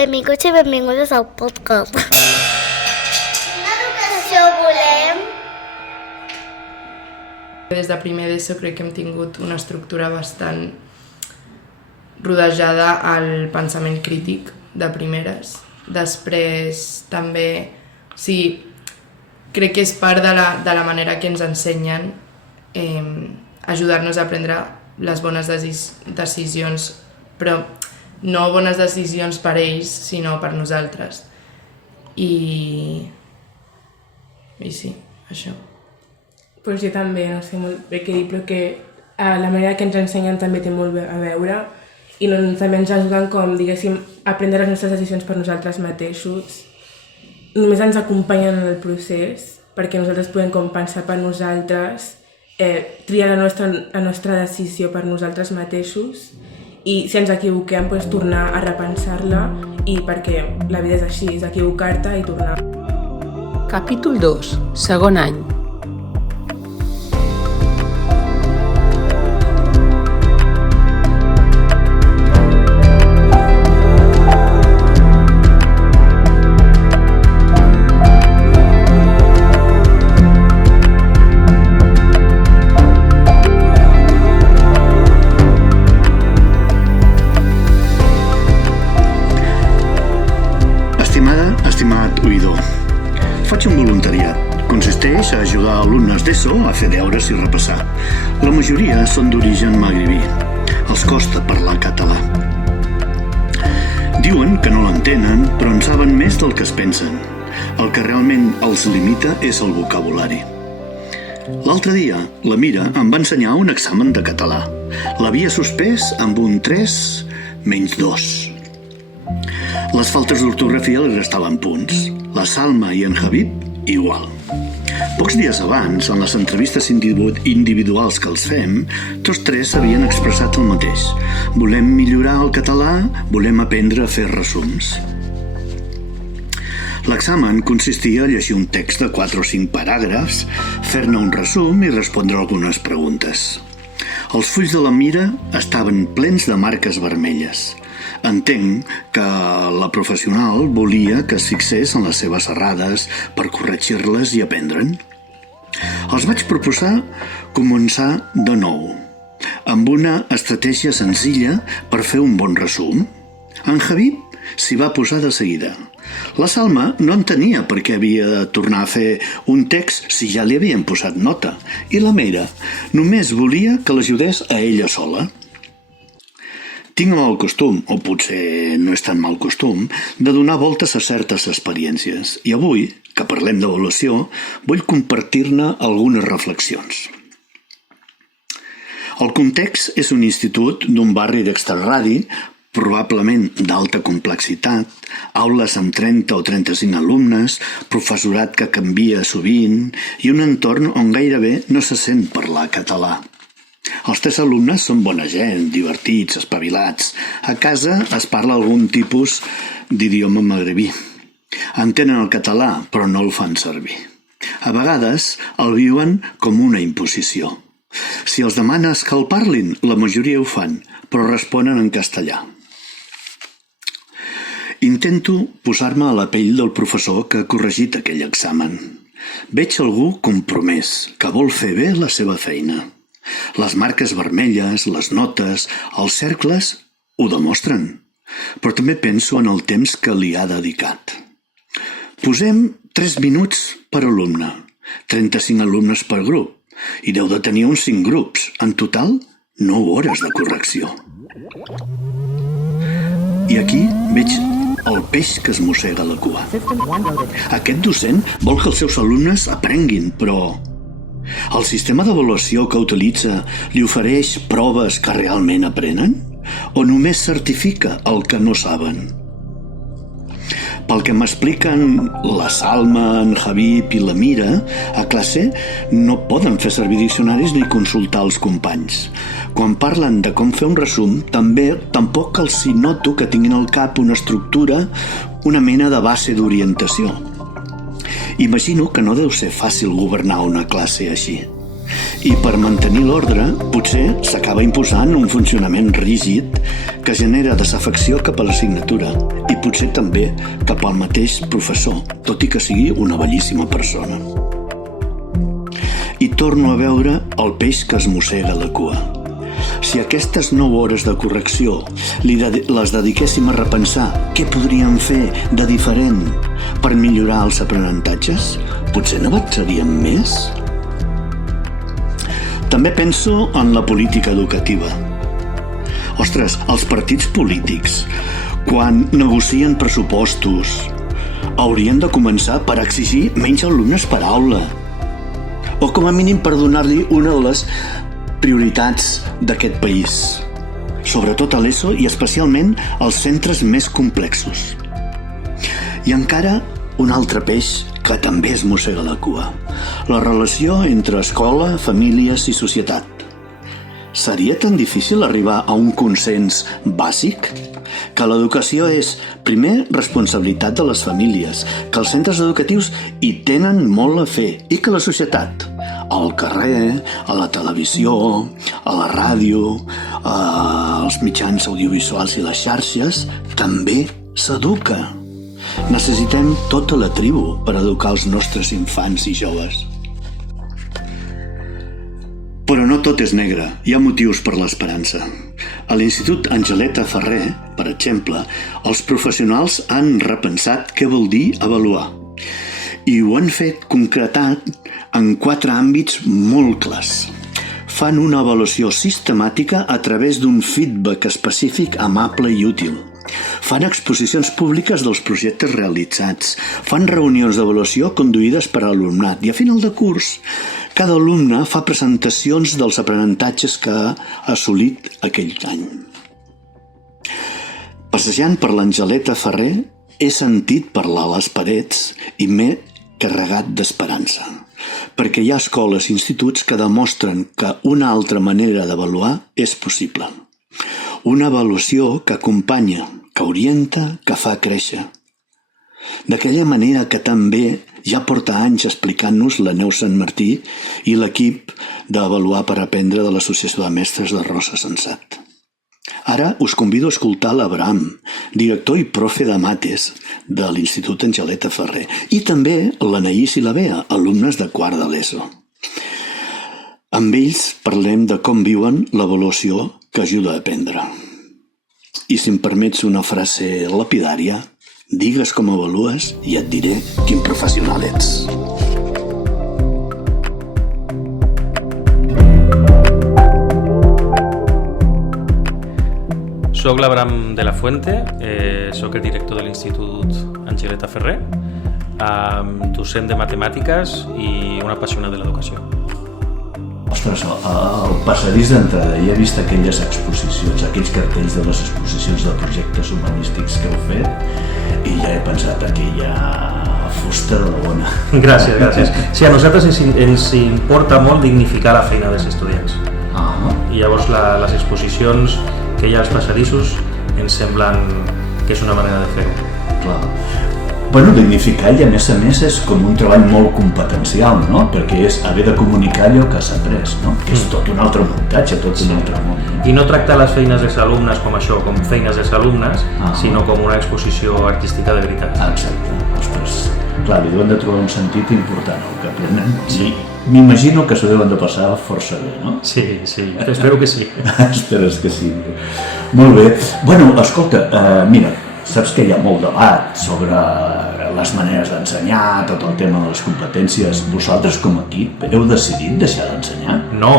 Benvinguts i benvingudes al podcast. Quina educació volem? Des de primer d'ESO crec que hem tingut una estructura bastant rodejada al pensament crític de primeres. Després també, crec que és part de la manera que ens ensenyen ajudar-nos a prendre les bones decisions, però no bones decisions per ells, sinó per nosaltres. I sí, això. Pues jo també, no sé molt bé què dir, però que la manera que ens ensenyen també té molt a veure i també ens ajuden, com diguéssim, a prendre les nostres decisions per nosaltres mateixos. Només ens acompanyen en el procés perquè nosaltres podem com pensar per nosaltres, triar la nostra decisió per nosaltres mateixos i si ens equivoquem, doncs, tornar a repensar-la i perquè la vida és així, és equivocar-te i tornar. Capítol 2, segon any. Estimat oïdor, faig un voluntariat. Consisteix a ajudar alumnes d'ESO a fer deures i repassar. La majoria són d'origen magribí. Els costa parlar català. Diuen que no l'entenen, però en saben més del que es pensen. El que realment els limita és el vocabulari. L'altre dia, la Mira em va ensenyar un examen de català. L'havia suspès amb un 3-2. Les faltes d'ortografia li restaven punts. La Salma i en Habib, igual. Pocs dies abans, en les entrevistes individuals que els fem, tots tres s'havien expressat el mateix. Volem millorar el català, volem aprendre a fer resums. L'examen consistia a llegir un text de 4 o 5 paràgrafs, fer-ne un resum i respondre algunes preguntes. Els fulls de la Mira estaven plens de marques vermelles. Entenc que la professional volia que es fixés en les seves errades per corregir-les i aprendre'n. Els vaig proposar començar de nou, amb una estratègia senzilla per fer un bon resum. En Habib s'hi va posar de seguida. La Salma no entenia per què havia de tornar a fer un text si ja li havien posat nota, i la Mira només volia que l'ajudés a ella sola. Tinc el mal costum, o potser no és tan mal costum, de donar voltes a certes experiències. I avui, que parlem d'avaluació, vull compartir-ne algunes reflexions. El context és un institut d'un barri d'extraradi, probablement d'alta complexitat, aules amb 30 o 35 alumnes, professorat que canvia sovint i un entorn on gairebé no se sent parlar català. Els 3 alumnes són bona gent, divertits, espavilats. A casa es parla algun tipus d'idioma magribí. Entenen el català, però no el fan servir. A vegades el viuen com una imposició. Si els demanes que el parlin, la majoria ho fan, però responen en castellà. Intento posar-me a la pell del professor que ha corregit aquell examen. Veig algú compromès, que vol fer bé la seva feina. Les marques vermelles, les notes, els cercles ho demostren, però també penso en el temps que li ha dedicat. Posem 3 minuts per alumne, 35 alumnes per grup, i deu de tenir uns 5 grups, en total 9 hores de correcció. I aquí veig el peix que es mossega la cua. Aquest docent vol que els seus alumnes aprenguin, però el sistema d'avaluació que utilitza li ofereix proves que realment aprenen? O només certifica el que no saben? Pel que m'expliquen la Salma, en Habib i la Mira, a classe no poden fer servir diccionaris ni consultar els companys. Quan parlen de com fer un resum, tampoc els hi noto que tinguin al cap una estructura, una mena de base d'orientació. Imagino que no deu ser fàcil governar una classe així. I per mantenir l'ordre, potser s'acaba imposant un funcionament rígid que genera desafecció cap a l'assignatura i potser també cap al mateix professor, tot i que sigui una bellíssima persona. I torno a veure el peix que es mossega la cua. Si aquestes 9 hores de correcció les dediquéssim a repensar què podríem fer de diferent per millorar els aprenentatges, potser n'avançaríem més? També penso en la política educativa. Ostres, els partits polítics, quan negocien pressupostos, haurien de començar per exigir menys alumnes per aula, o com a mínim per donar-li una de les prioritats d'aquest país, sobretot a l'ESO i especialment als centres més complexos. I encara un altre peix que també es mossega la cua, la relació entre escola, famílies i societat. Seria tan difícil arribar a un consens bàsic? Que l'educació és, primer, responsabilitat de les famílies, que els centres educatius hi tenen molt a fer i que la societat, al carrer, a la televisió, a la ràdio, als mitjans audiovisuals i les xarxes, també s'educa. Necessitem tota la tribu per educar els nostres infants i joves. Però no tot és negre, hi ha motius per l'esperança. A l'Institut Angeleta Ferrer, per exemple, els professionals han repensat què vol dir avaluar. I ho han fet concretat en 4 àmbits molt clars. Fan una avaluació sistemàtica a través d'un feedback específic amable i útil. Fan exposicions públiques dels projectes realitzats, fan reunions d'avaluació conduïdes per alumnat i a final de curs cada alumne fa presentacions dels aprenentatges que ha assolit aquell any. Passejant per l'Angeleta Ferrer he sentit parlar a les parets i m'he carregat d'esperança, perquè hi ha escoles i instituts que demostren que una altra manera d'avaluar és possible. Una avaluació que acompanya, que orienta, que fa créixer. D'aquella manera que també ja porta anys explicant-nos la Neus Sant Martí i l'equip d'Avaluar per Aprendre de l'Associació de Mestres de Rosa Sensat. Ara us convido a escoltar l'Abraham, director i profe de mates de l'Institut Angeleta Ferrer, i també l'Anaïs i la Bea, alumnes de quart de l'ESO. Amb ells parlem de com viuen l'avaluació que ajuda a aprendre. I si em permets una frase lapidària, digues com avalues i et diré quin professional ets. Soc l'Abraham de la Fuente, soc el director de l'Institut Angeleta Ferrer, docent de matemàtiques i un apassionat de l'educació. Ostres, al passadís d'entrada ja he vist aquelles exposicions, aquells cartells de les exposicions de projectes humanístics que heu fet i ja he pensat aquella fusta de la bona. Gràcies, gràcies. Sí, a nosaltres ens importa molt dignificar la feina dels estudiants. I llavors les exposicions que hi ha als passadissos ens semblen que és una manera de fer-ho. Clar. Bueno, dignificar i a més és com un treball molt competencial, no? Perquè és haver de comunicar allò que s'ha après, no? Que és tot un altre muntatge, tot un altre món. I no tractar les feines dels alumnes com això, com feines dels alumnes, sinó com una exposició artística de veritat. Exacte. Ostres, clar, li deuen de trobar un sentit important el que aprenen. Sí. M'imagino que s'ho deuen de passar força bé, no? Sí, espero que sí. Esperes que sí. Molt bé. Bueno, escolta, mira, saps que hi ha molt debat sobre les maneres d'ensenyar, tot el tema de les competències. Vosaltres, com a equip, heu decidit deixar d'ensenyar? No.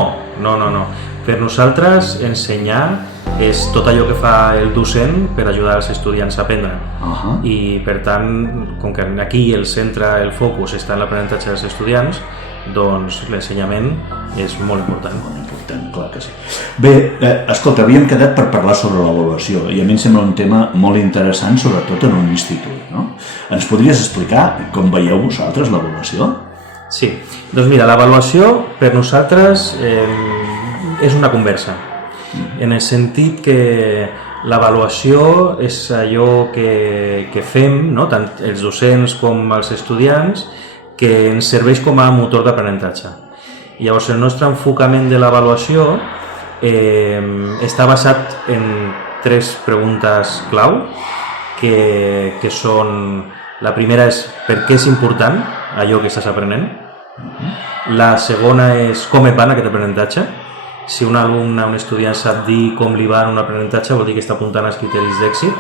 Per nosaltres, ensenyar és tot allò que fa el docent per ajudar els estudiants a aprendre. I, per tant, com que aquí el centre, el focus està en l'aprenentatge dels estudiants, doncs l'ensenyament és molt important. Molt important, clar que sí. Bé, escolta, havíem quedat per parlar sobre l'avaluació i a mi em sembla un tema molt interessant, sobretot en un institut, no? Ens podries explicar com veieu vosaltres l'avaluació? Sí, doncs mira, l'avaluació per nosaltres és una conversa, en el sentit que l'avaluació és allò que fem, no? Tant els docents com els estudiants, que ens serveix com a motor d'aprenentatge. Llavors, el nostre enfocament de l'avaluació està basat en 3 preguntes clau, que són... La primera és per què és important allò que estàs aprenent. La segona és com et va en aquest aprenentatge. Si un alumne, un estudiant sap dir com li va en un aprenentatge, vol dir que està apuntant als criteris d'èxit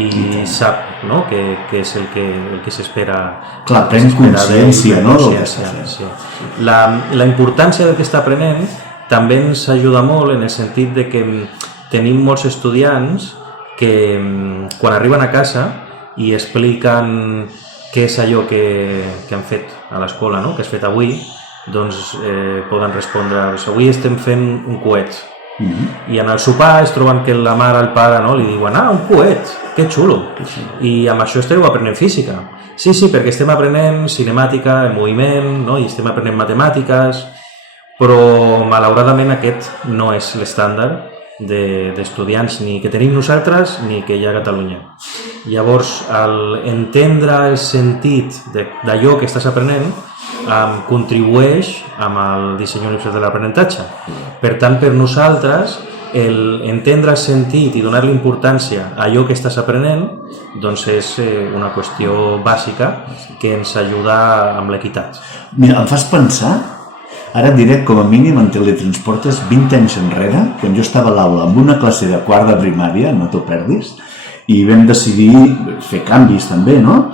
i sap, no?, que és el que s'espera. Clar, pren consciència, no?, del que està fent. Sí. La importància del que està aprenent també ens ajuda molt en el sentit de que tenim molts estudiants que quan arriben a casa i expliquen què és allò que han fet a l'escola, no?, que has fet avui, doncs poden respondre, avui estem fent un coet. I en el sopar es troben que la mare o el pare, no, li diuen, un coet, que xulo, i amb això esteu aprenent física. Sí, perquè estem aprenent cinemàtica, en moviment, no? I estem aprenent matemàtiques, però malauradament aquest no és l'estàndard d'estudiants ni que tenim nosaltres ni que hi ha a Catalunya. Llavors, entendre el sentit d'allò que estàs aprenent contribueix amb el disseny universal de l'aprenentatge. Per tant, per nosaltres, entendre el sentit i donar-li importància a allò que estàs aprenent doncs és una qüestió bàsica que ens ajuda amb l'equitat. Mira, em fas pensar, ara et diré com a mínim en teletransportes 20 anys enrere, que jo estava a l'aula amb una classe de quart de primària, no t'ho perdis, i vam decidir fer canvis també, no?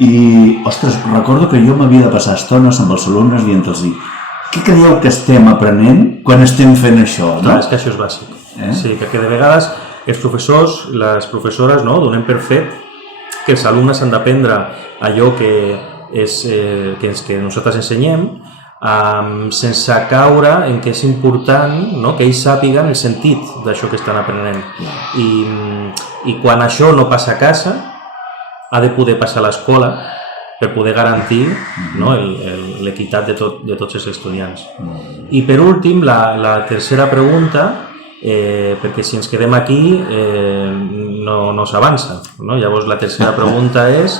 I, ostres, recordo que jo m'havia de passar estones amb els alumnes dient-los què creieu que estem aprenent quan estem fent això, no? Clar, és que això és bàsic. Sí, perquè de vegades els professors, les professores, no, donem per fet que els alumnes han d'aprendre allò que nosaltres ensenyem sense caure en que és important, no?, que ells sàpiguen el sentit d'això que estan aprenent. I quan això no passa a casa, ha de poder passar a l'escola per poder garantir, no, l'equitat de tots els estudiants. I per últim, la tercera pregunta, perquè si ens quedem aquí no s'avança, no? Llavors la tercera pregunta és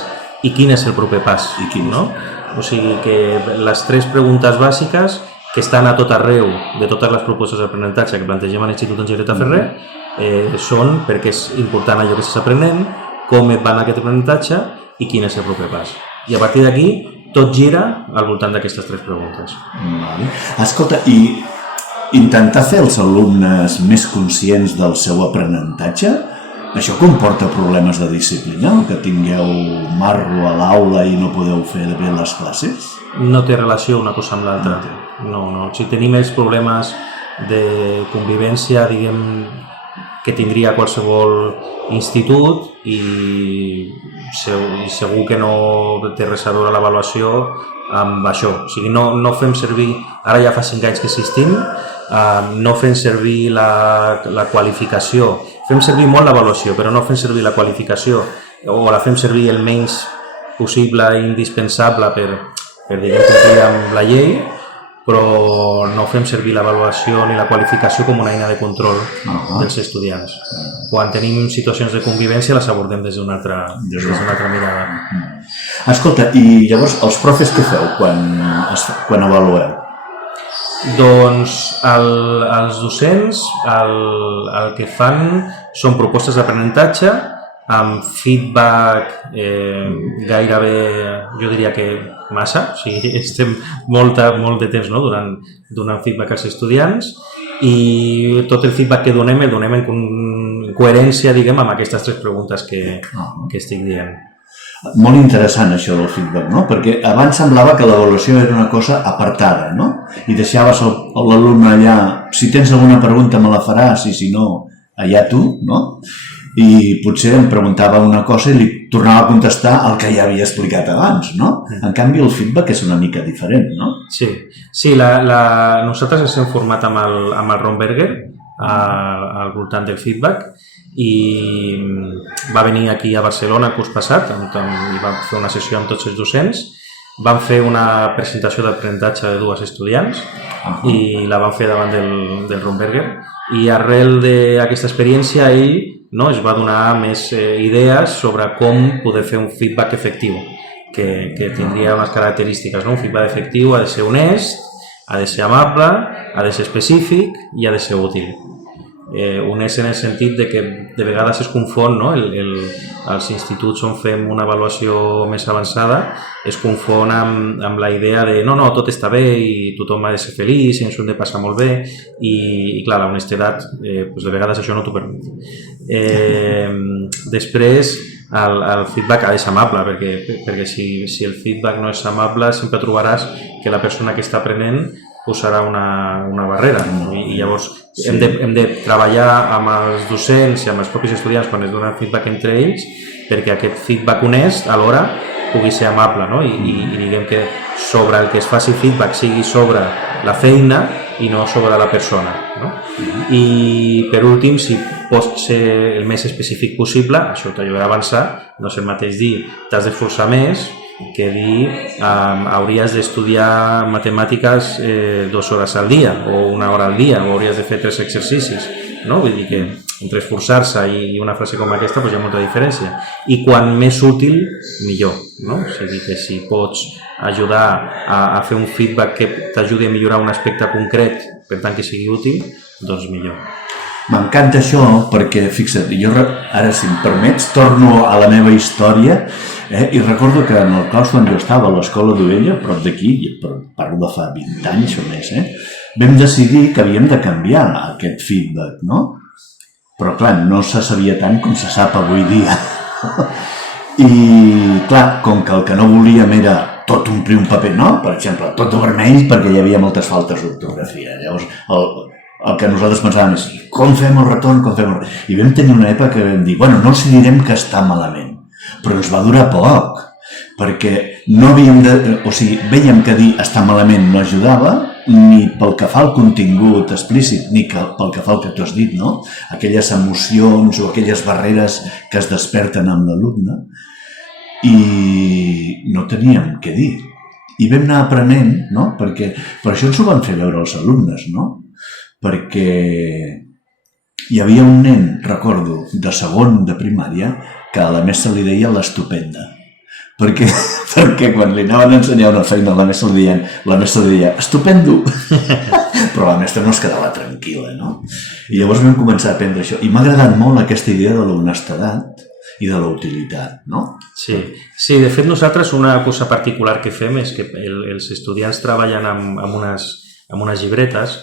i quin és el proper pas? No? O sigui que les tres preguntes bàsiques que estan a tot arreu de totes les propostes d'aprenentatge que plantegem a l'Institut Angeleta Ferrer són perquè és important allò que estàs aprenent, com et va en aquest aprenentatge i quin és el proper pas. I a partir d'aquí tot gira al voltant d'aquestes tres preguntes. Escolta, i intentar fer els alumnes més conscients del seu aprenentatge, això comporta problemes de disciplina? Que tingueu marro a l'aula i no podeu fer bé les classes? No té relació una cosa amb l'altra. No. Si tenim els problemes de convivència, diguem, que tindria qualsevol institut i segur que no té res a veure l'avaluació amb això. O sigui, no fem servir, ara ja fa 5 anys que existim, no fem servir la qualificació. Fem servir molt l'avaluació, però no fem servir la qualificació o la fem servir el menys possible i indispensable per diguem, complir amb la llei, però no fem servir l'avaluació ni la qualificació com una eina de control dels estudiants. Quan tenim situacions de convivència les abordem des d'una altra mirada. Escolta, i llavors els profes què feu quan avalueu? Doncs els docents el que fan són propostes d'aprenentatge amb feedback gairebé, jo diria que massa, o sigui, estem molt de temps, no?, donant feedback als estudiants i tot el feedback que donem el donem en coherència, diguem, amb aquestes tres preguntes que estic dient. Molt interessant això del feedback, no? Perquè abans semblava que l'avaluació era una cosa apartada, no? I deixaves l'alumne allà, si tens alguna pregunta me la faràs i si no, allà tu, no? I potser em preguntava una cosa i li tornava a contestar el que ja havia explicat abans, no? En canvi, el feedback és una mica diferent, no? Sí, nosaltres ens hem format amb el Romberger al voltant del feedback i va venir aquí a Barcelona el curs passat i vam fer una sessió amb tots els docents. Vam fer una presentació d'aprenentatge de 2 estudiants i la vam fer davant del Romberger i arrel d'aquesta experiència ell es va donar més idees sobre com poder fer un feedback efectiu que tindria unes característiques. Un feedback efectiu ha de ser honest, ha de ser amable, ha de ser específic i ha de ser útil. honest en el sentit de que de vegades es confon, no? Els instituts on fem una avaluació més avançada es confon amb la idea de no, tot està bé i tothom ha de ser feliç i ens ho hem de passar molt bé i clar, la honestedat de vegades això no t'ho permet. Després el feedback ha de ser amable perquè si el feedback no és amable sempre trobaràs que la persona que està aprenent posarà una barrera i llavors hem de treballar amb els docents i amb els propis estudiants quan es donen feedback entre ells perquè aquest feedback honest alhora pugui ser amable, no? I diguem que sobre el que es faci feedback sigui sobre la feina i no sobre la persona, no? I per últim, si pots ser el més específic possible, això t'ajudarà a avançar, no és el mateix dir t'has d'esforçar més que dir hauries d'estudiar matemàtiques 2 hores al dia o 1 hora al dia o hauries de fer 3 exercicis, no? Vull dir que entre esforçar-se i una frase com aquesta doncs hi ha molta diferència i quan més útil millor, no? O sigui que si pots ajudar a fer un feedback que t'ajudi a millorar un aspecte concret per tant que sigui útil, doncs millor. M'encanta això perquè, fixa't, jo ara, si em permets, torno a la meva història i recordo que en el claustre on jo estava, a l'escola d'Ovella, prop d'aquí, parlo de fa 20 anys o més, vam decidir que havíem de canviar aquest feedback, no? Però, clar, no se sabia tant com se sap avui dia. I, clar, com que el que no volíem era tot omplir un paper, no? Per exemple, tot de vermell perquè hi havia moltes faltes d'ortografia. Llavors, el que nosaltres pensàvem és com fem el retorn, I vam tenir una època que vam dir, bueno, no els direm que està malament, però ens va durar poc, perquè no havíem de... O sigui, veiem que dir està malament no ajudava, ni pel que fa al contingut explícit, ni pel que fa al que tu has dit, no? Aquelles emocions o aquelles barreres que es desperten amb l'alumne, i no teníem què dir. I vam anar aprenent, no? Perquè per això ens ho van fer veure els alumnes, no? Perquè hi havia un nen, recordo, de segon de primària, que a la mestra li deia l'estupenda. Perquè quan li anaven a ensenyar una feina la mestra li deia estupendo, però la mestra no es quedava tranquil·la, no? I llavors vam començar a aprendre això. I m'ha agradat molt aquesta idea de l'honestedat i de la utilitat, no? Sí, de fet nosaltres una cosa particular que fem és que els estudiants treballen amb unes llibretes,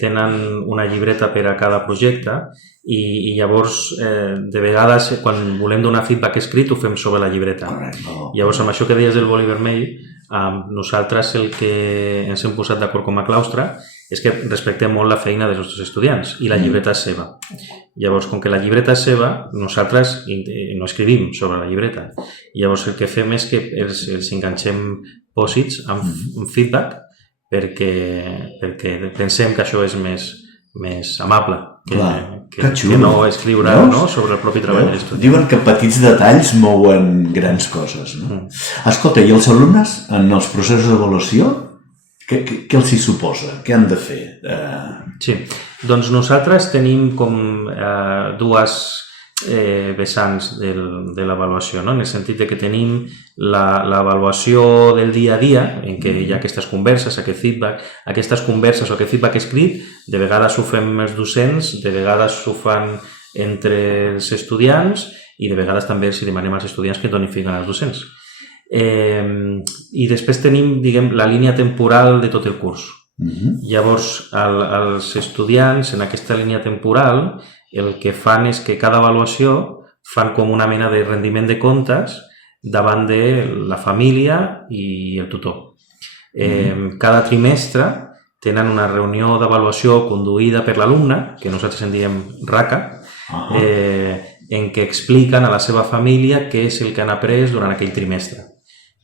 tenen una llibreta per a cada projecte i llavors de vegades quan volem donar feedback escrit ho fem sobre la llibreta. Llavors amb això que deies del boli vermell, nosaltres el que ens hem posat d'acord com a claustre és que respectem molt la feina dels nostres estudiants i la llibreta és seva. Llavors, com que la llibreta és seva, nosaltres no escrivim sobre la llibreta. Llavors el que fem és que els enganxem pòsits amb feedback perquè pensem que això és més amable que no escriure sobre el propi treball de l'estudiant. Diuen que petits detalls mouen grans coses, no? Escolta, i els alumnes en els processos d'avaluació què els hi suposa? Què han de fer? Sí, doncs nosaltres tenim com dues vessants de l'avaluació, no? En el sentit que tenim l'avaluació del dia a dia, en què hi ha aquestes converses, aquest feedback, aquestes converses o aquest feedback escrit, de vegades ho fem els docents, de vegades ho fan entre els estudiants i de vegades també els demanem als estudiants que donin feedback als docents. I després tenim, diguem, la línia temporal de tot el curs. Llavors, els estudiants en aquesta línia temporal el que fan és que cada avaluació fan com una mena de rendiment de comptes davant de la família i el tutor. Cada trimestre tenen una reunió d'avaluació conduïda per l'alumne, que nosaltres en diem RACA, en què expliquen a la seva família què és el que han après durant aquell trimestre.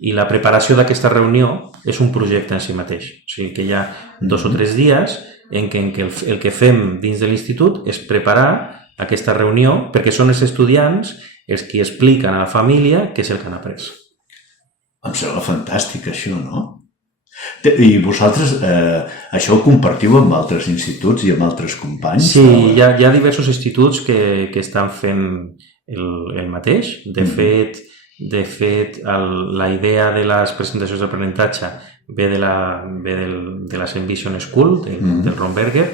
I la preparació d'aquesta reunió és un projecte en si mateix. O sigui que hi ha 2 o 3 dies en què el que fem dins de l'institut és preparar aquesta reunió perquè són els estudiants els que expliquen a la família què és el que han après. Em sembla fantàstic això, no? I vosaltres això ho compartiu amb altres instituts i amb altres companys? Sí, hi ha diversos instituts que estan fent el mateix. De fet, la idea de les presentacions d'aprenentatge ve de la Saint Vision School, del Ron Berger,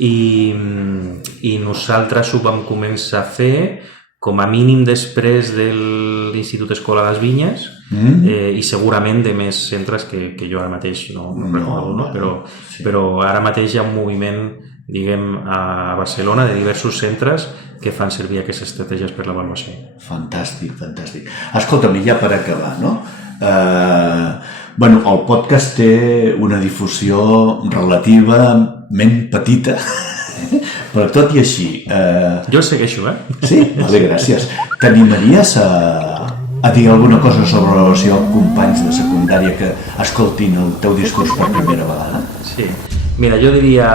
i nosaltres ho vam començar a fer com a mínim després de l'Institut Escola de les Vinyes i segurament de més centres que jo ara mateix no recordo, no? Però ara mateix hi ha un moviment, diguem, a Barcelona de diversos centres que fan servir aquestes estratègies per l'avaluació. Fantàstic, fantàstic. Escolta'm, i ja per acabar, no? Bueno, el podcast té una difusió relativament petita, però tot i així... Jo el segueixo, Sí? Vale, gràcies. T'animaries a dir alguna cosa sobre la relació amb companys de secundària que escoltin el teu discurs per primera vegada? Sí. Mira, jo diria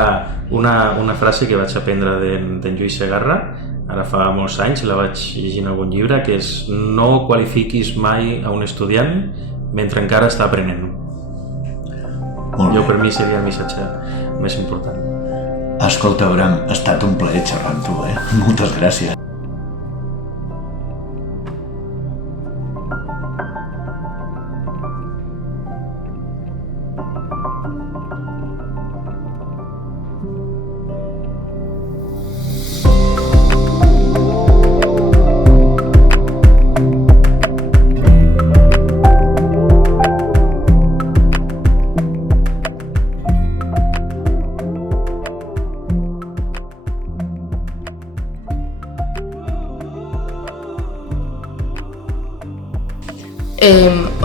una frase que vaig aprendre d'en Lluís Segarra, ara fa molts anys, la vaig llegir en algun llibre, que és: no qualifiquis mai a un estudiant mentre encara està aprenent. Jo, per mi, seria el missatge més important. Escolta, Abraham, ha estat un plaer xerrar amb tu, Moltes gràcies.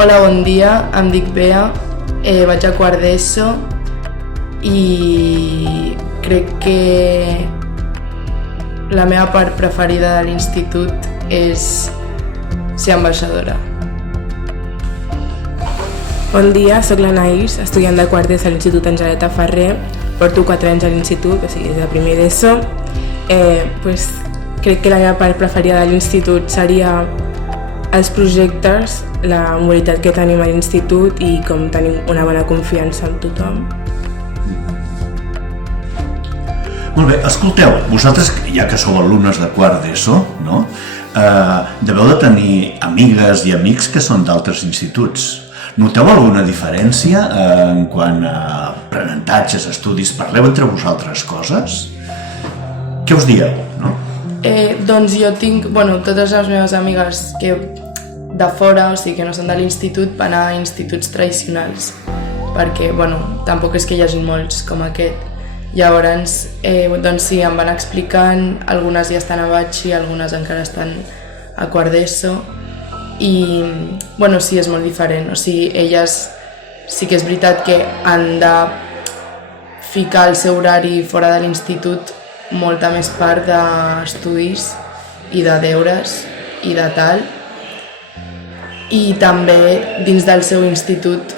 Hola, bon dia, em dic Bea, vaig a quart d'ESO i crec que la meva part preferida de l'institut és ser ambaixadora. Bon dia, soc l'Anaïs, estudiant de quart d'ESO a l'Institut Angeleta Ferrer. Porto 4 anys a l'institut, o sigui, des de primer d'ESO. Crec que la meva part preferida de l'institut seria els projectes, la mobilitat que tenim a l'institut i com tenim una bona confiança amb tothom. Molt bé, escolteu, vosaltres, ja que sou alumnes de quart d'ESO, no? Deveu de tenir amigues i amics que són d'altres instituts. Noteu alguna diferència en quant a aprenentatges, estudis? Parleu entre vosaltres coses? Què us dieu, no? Doncs jo tinc, totes les meves amigues que de fora, o sigui que no són de l'institut, van a instituts tradicionals, perquè, tampoc és que hi hagi molts com aquest. Llavors, doncs sí, em van explicant, algunes ja estan a batxi, algunes encara estan a quart d'ESO, i, sí, és molt diferent, o sigui, elles sí que és veritat que han de ficar el seu horari fora de l'institut molta més part d'estudis i de deures i de tal, i també dins del seu institut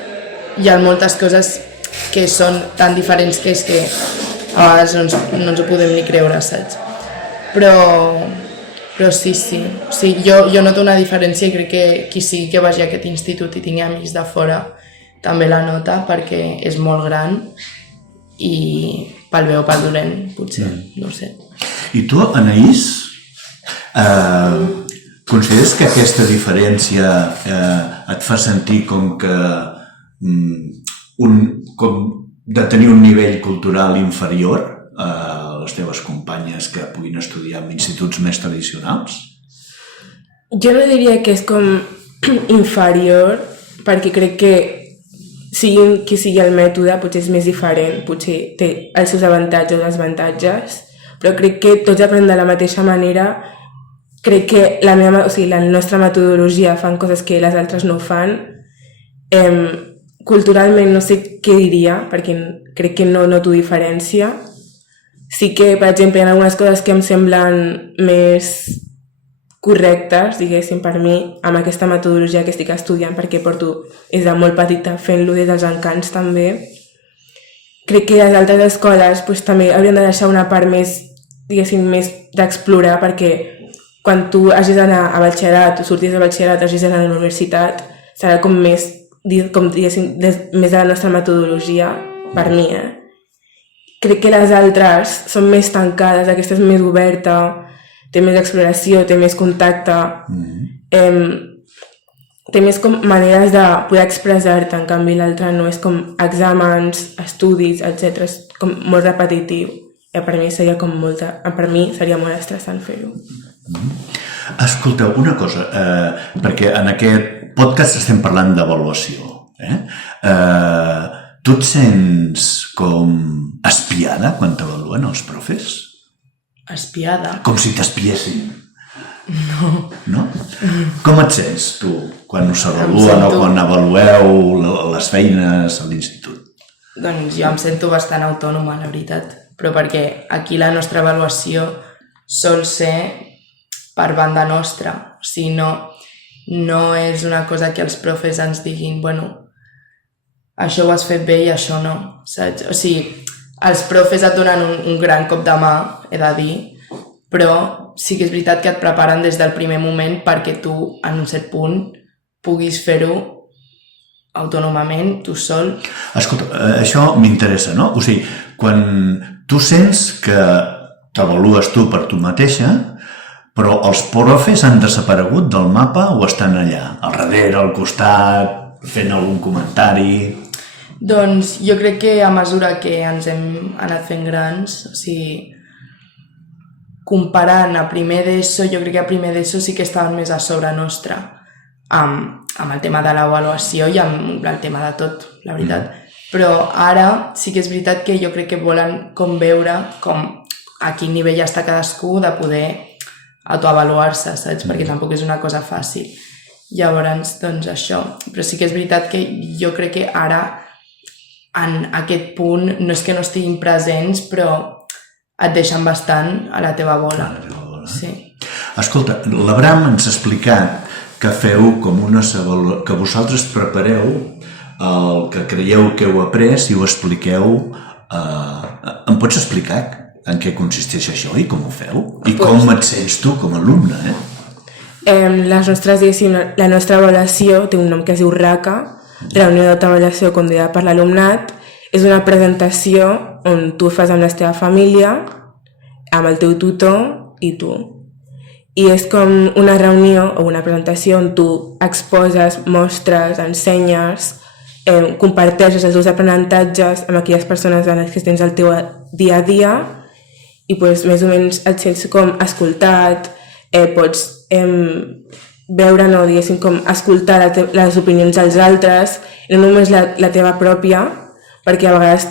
hi ha moltes coses que són tan diferents que és que a vegades no ens ho podem ni creure, saps? Però sí. O sigui, jo noto una diferència i crec que qui sigui que vagi a aquest institut i tingui amics de fora també la nota, perquè és molt gran i pel bé o pel dolent, potser, no ho sé. I tu, Anaïs, consideres que aquesta diferència et fa sentir com que de tenir un nivell cultural inferior a les teves companyes que puguin estudiar en instituts més tradicionals? Jo no diria que és com inferior, perquè crec que sigui qui sigui el mètode potser és més diferent, potser té els seus avantatges o desavantatges, però crec que tots aprenen de la mateixa manera. Crec que la nostra metodologia fan coses que les altres no fan. Culturalment no sé què diria, perquè crec que no noto diferència. Sí que, per exemple, hi ha algunes coses que em semblen més correctes, diguéssim, per mi, amb aquesta metodologia que estic estudiant, perquè porto des de molt petita fent-lo des dels encants també. Crec que les altres escoles també haurien de deixar una part més, diguéssim, més d'explorar, perquè quan tu hagis d'anar a batxillerat o sortis de batxillerat, hagis d'anar a la universitat, serà com més, diguéssim, més de la nostra metodologia, per mi, Crec que les altres són més tancades, aquesta és més oberta, té més exploració, té més contacte, té més com maneres de poder expressar-te, en canvi l'altra no, és com exàmens, estudis, etc. És com molt repetitiu per mi seria molt estressant fer-ho. Escolteu, una cosa, perquè en aquest podcast estem parlant d'avaluació. Tu et sents com espiada quan t'avaluen els profes? Espiada? Com si t'espiessin? No? Com et sents, tu, quan us avaluen o quan avalueu les feines a l'institut? Doncs jo em sento bastant autònoma, la veritat. Però perquè aquí la nostra avaluació sol ser per banda nostra. O sigui, no és una cosa que els profes ens diguin, bueno, això ho has fet bé i això no, saps? O sigui, els profes et donen un gran cop de mà, he de dir, però sí que és veritat que et preparen des del primer moment perquè tu, en un cert punt, puguis fer-ho autònomament, tu sol. Escolta, això m'interessa, no? O sigui, quan tu sents que t'avalues tu per tu mateixa, però els profes han desaparegut del mapa o estan allà, al darrere, al costat, fent algun comentari? Doncs jo crec que a mesura que ens hem anat fent grans, o sigui, comparant a primer d'ESO, jo crec que a primer d'ESO sí que estaven més a sobre nostra amb el tema de l'avaluació i amb el tema de tot, la veritat. Però ara sí que és veritat que jo crec que volen com veure com a quin nivell està cadascú de poder autoavaluar-se, saps? Perquè tampoc és una cosa fàcil. Llavors, doncs això. Però sí que és veritat que jo crec que ara, en aquest punt, no és que no estiguin presents, però et deixen bastant a la teva bola. Sí. Escolta, l'Abraham ens ha explicat que feu com que vosaltres prepareu el que creieu que heu après i ho expliqueu. Em pots explicar en què consisteix això i com ho feu? I com et sents tu com a alumne, La nostra avaluació té un nom que es diu RACA, Reunió d'Avaluació conduïda per l'alumnat. És una presentació on tu fas amb la teva família, amb el teu tutor i tu. I és com una reunió o una presentació on tu exposes, mostres, ensenyes, comparteixes els teus aprenentatges amb aquelles persones amb les que tens el teu dia a dia i més o menys et sents com escoltat, pots veure, no, diguéssim, com escoltar les opinions dels altres, no només la teva pròpia, perquè a vegades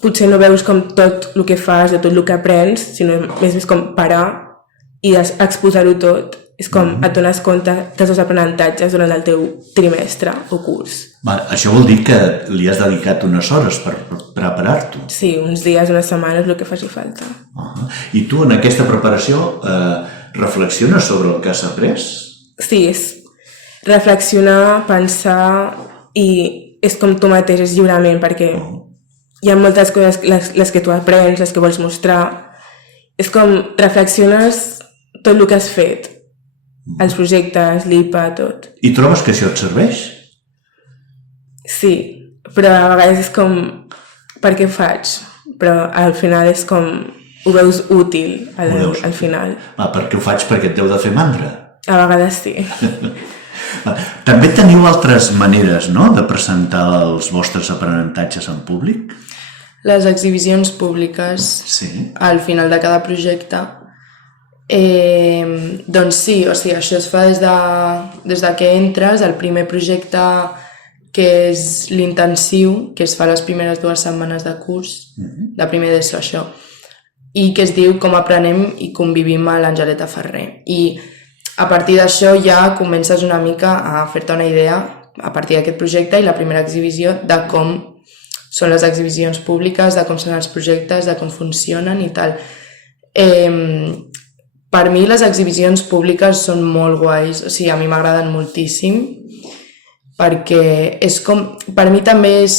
potser no veus com tot el que fas o tot el que aprens, sinó més com parar i exposar-ho tot. És com et dones compte dels teus aprenentatges durant el teu trimestre o curs. Això vol dir que li has dedicat unes hores per preparar-t'ho? Sí, uns dies, unes setmanes, el que faci falta. I tu en aquesta preparació reflexiones sobre el que has après? Sí, és reflexionar, pensar i és com tu mateix, és lliurament, perquè hi ha moltes coses, les que tu aprens, les que vols mostrar. És com reflexiones tot el que has fet, els projectes, l'IPA, tot. I trobes que això et serveix? Sí, però a vegades és com, per què faig? Però al final és com, ho veus útil al final. Per què ho faig? Perquè et deu de fer mandra? A vegades sí. També teniu altres maneres, no?, de presentar els vostres aprenentatges en públic? Les exhibicions públiques, al final de cada projecte, doncs sí, o sigui, això es fa des de que entres. El primer projecte, que és l'intensiu, que es fa les primeres 2 setmanes de curs, de primer d'ESO, això, i que es diu Com aprenem i convivim a l'Angeleta Ferrer. I a partir d'això ja comences una mica a fer-te una idea a partir d'aquest projecte i la primera exhibició de com són les exhibicions públiques, de com són els projectes, de com funcionen i tal. Per mi les exhibicions públiques són molt guais, o sigui, a mi m'agraden moltíssim, perquè és com, per mi també és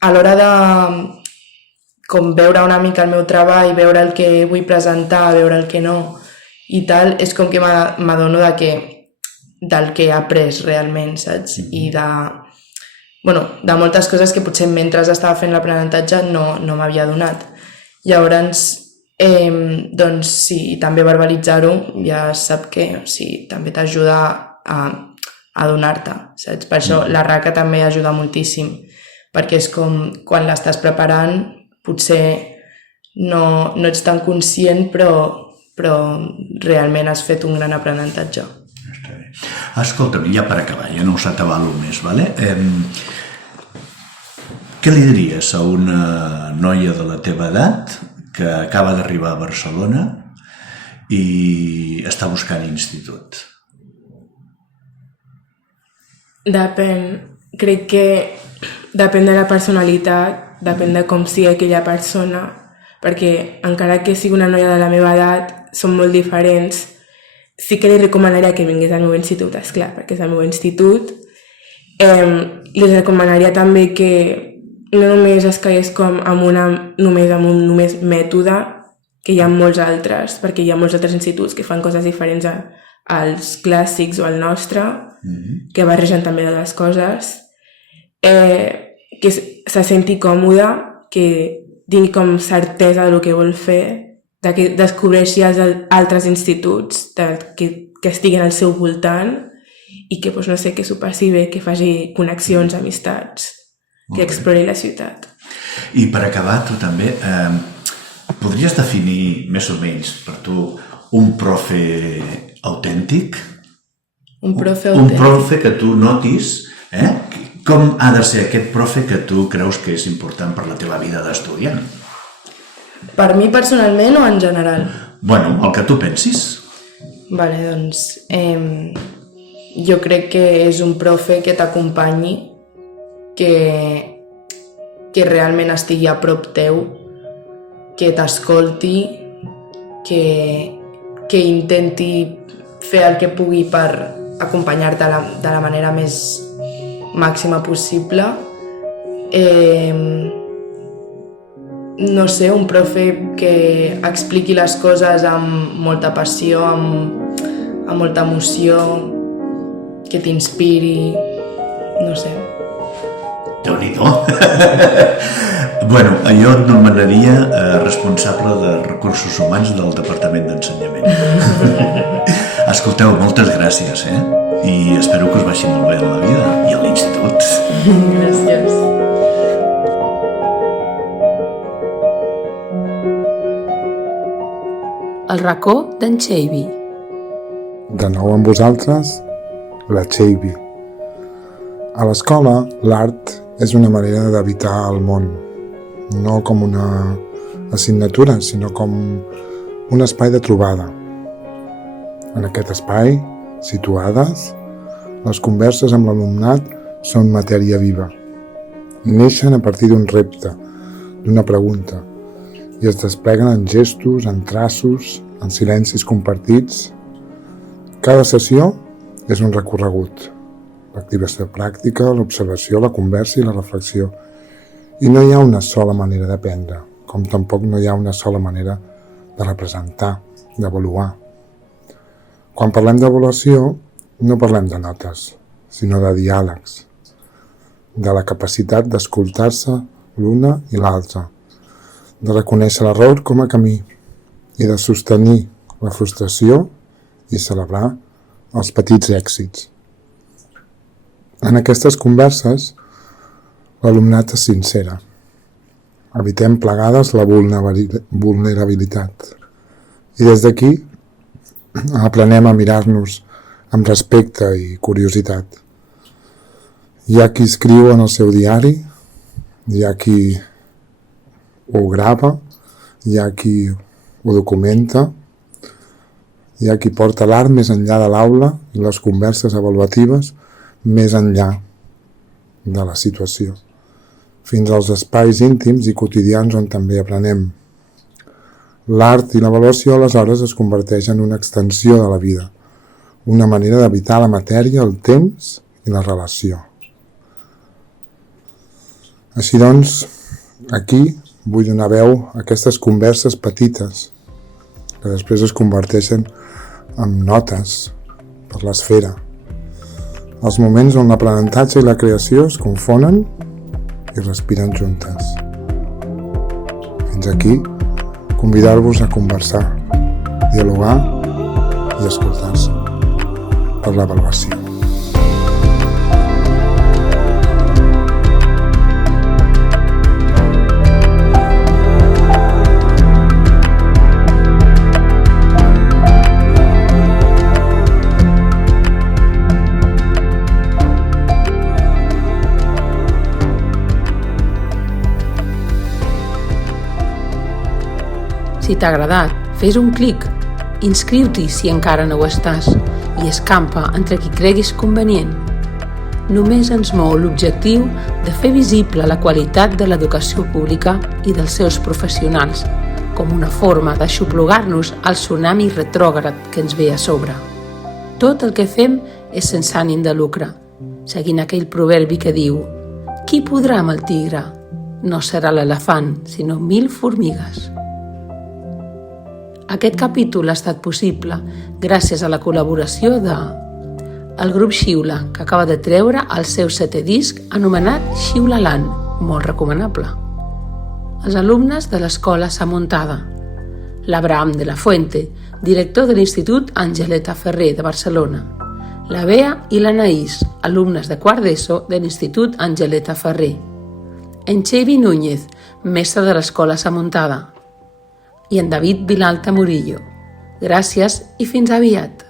a l'hora de com veure una mica el meu treball, veure el que vull presentar, veure el que no i tal, és com que m'adono del que he après realment, saps? I de moltes coses que potser mentre estava fent l'aprenentatge no m'havia donat. Llavors, doncs sí, i també verbalitzar-ho ja sap que també t'ajuda a adonar-te, saps? Per això la RACA també ajuda moltíssim, perquè és com quan l'estàs preparant potser no ets tan conscient, però realment has fet un gran aprenentatge. Està bé. Escolta'm, ja per acabar, ja no us atabalo més, vale? Què li diries a una noia de la teva edat que acaba d'arribar a Barcelona i està buscant institut? Crec que depèn de la personalitat, depèn de com sigui aquella persona, perquè encara que sigui una noia de la meva edat, són molt diferents. Sí que li recomanaria que vingués al meu institut, esclar, perquè és el meu institut. Li recomanaria també que no només es caigués com només amb un mètode, que hi ha molts altres, perquè hi ha molts altres instituts que fan coses diferents als clàssics o al nostre, que barregen també de les coses, que se senti còmode, que tingui com certesa del que vol fer, que descobreixi els altres instituts que estiguin al seu voltant i que, no sé, que s'ho passi bé, que faci connexions, amistats, que explori la ciutat. I per acabar, tu també, podries definir més o menys per tu un profe autèntic? Un profe autèntic. Un profe que tu notis, com ha de ser aquest profe que tu creus que és important per la teva vida d'estudiant? Per mi personalment o en general? Bueno, el que tu pensis. Vale, doncs, jo crec que és un profe que t'acompanyi, que realment estigui a prop teu, que t'escolti, que intenti fer el que pugui per acompanyar-te de la manera més màxima possible. No sé, un profe que expliqui les coses amb molta passió, amb molta emoció, que t'inspiri, no sé. Déu-n'hi-do. Bueno, jo et nomenaria responsable de recursos humans del Departament d'Ensenyament. Escolteu, moltes gràcies, i espero que us vagi molt bé a la vida i a l'institut. Gràcies. El racó d'en Xavi. De nou amb vosaltres, la Xavi. A l'escola, l'art és una manera d'habitar el món, no com una assignatura, sinó com un espai de trobada. En aquest espai, situades, les converses amb l'alumnat són matèria viva. Neixen a partir d'un repte, d'una pregunta, i es despleguen en gestos, en traços, en silencis compartits. Cada sessió és un recorregut. L'activació pràctica, l'observació, la conversa i la reflexió. I no hi ha una sola manera d'aprendre, com tampoc no hi ha una sola manera de representar, d'avaluar. Quan parlem d'avaluació, no parlem de notes, sinó de diàlegs, de la capacitat d'escoltar-se l'una i l'altra, de reconèixer l'error com a camí i de sostenir la frustració i celebrar els petits èxits. En aquestes converses, l'alumnat és sincera. Evitem plegades la vulnerabilitat. I des d'aquí aprenem a mirar-nos amb respecte i curiositat. Hi ha qui escriu en el seu diari, hi ha qui ho grava, hi ha qui ho documenta, hi ha qui porta l'art més enllà de l'aula i les converses avaluatives més enllà de la situació, fins als espais íntims i quotidians on també aprenem. L'art i l'avaluació aleshores es converteix en una extensió de la vida, una manera d'habitar la matèria, el temps i la relació. Així doncs, aquí vull donar veu a aquestes converses petites que després es converteixen en notes per l'esfera. Els moments on l'aprenentatge i la creació es confonen i respiren juntes. Fins aquí, convidar-vos a conversar, dialogar i escoltar-se per l'avaluació. Si t'ha agradat, fes un clic, inscriu-t'hi si encara no ho estàs i escampa entre qui creguis convenient. Només ens mou l'objectiu de fer visible la qualitat de l'educació pública i dels seus professionals, com una forma d'aixoplugar-nos al tsunami retrògrad que ens ve a sobre. Tot el que fem és sense ànim de lucre, seguint aquell proverbi que diu: qui podrà amb el tigre? No serà l'elefant, sinó 1000 formigues. Aquest capítol ha estat possible gràcies a la col·laboració el grup Xiula, que acaba de treure el seu 7è disc anomenat Xiulaland, molt recomanable. Els alumnes de l'escola Samuntada, l'Abraham de la Fuente, director de l'Institut Angeleta Ferrer de Barcelona, la Bea i l'Anaïs, alumnes de quart d'ESO de l'Institut Angeleta Ferrer, en Xavi Núñez, mestre de l'escola Samuntada, i en David Vilalta Murillo. Gràcies i fins aviat!